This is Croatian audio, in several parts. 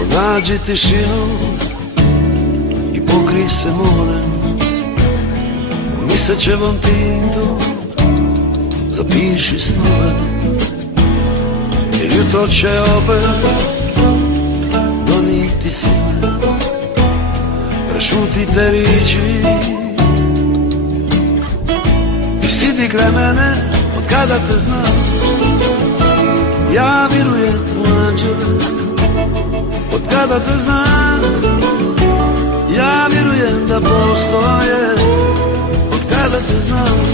Pronađi tišinu i pokri se morem, misećevom tintom zapiši snove, jer jutro će opet doniti sine. Prešutite riči i sidi kraj mene, od kada te znam. Ja vjerujem u anđele, od kada te znam. Ja vjerujem da postoje, od kada te znam.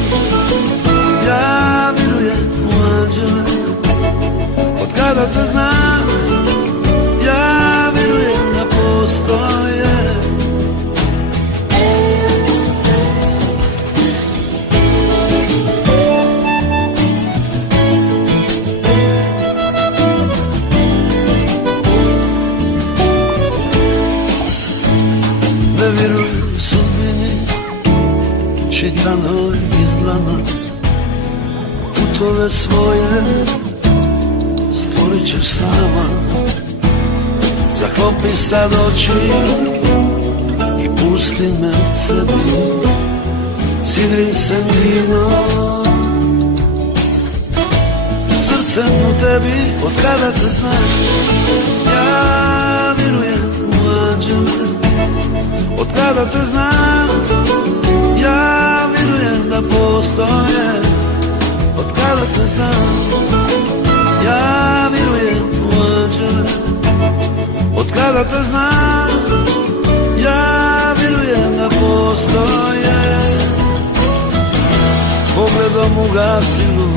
Ja vjerujem u anđele, od kada te znam. Ja vjerujem da postoje. Ne vjeruj sudbini čitanoj iz dlana, putove svoje stvorit ćeš sama. Zaklopi sad oči i pusti me sebi, sidri se vino srcem u tebi, od kada te znam. Ja vjerujem u anđele, od kada te znam. Ja vjerujem da postoje, od kada te znam. Ja vjerujem u anđele, od kada te znam. Ja vjerujem da postoje. Pogledom ugasi luno,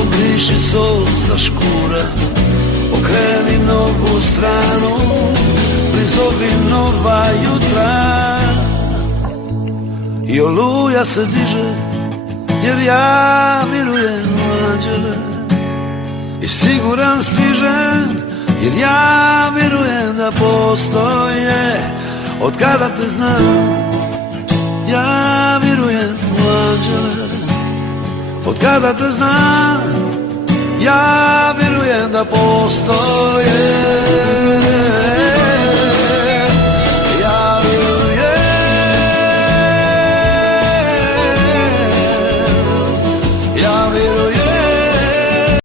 obriši sol sa škura, okreni novu stranu, prizovi nova jutra. I oluja se diže, jer ja vjerujem u anđele. I siguran stižem, jer ja vjerujem da postoje, od kada te znam. Ja vjerujem u anđele, od kada te znam. Ja vjerujem da postoje.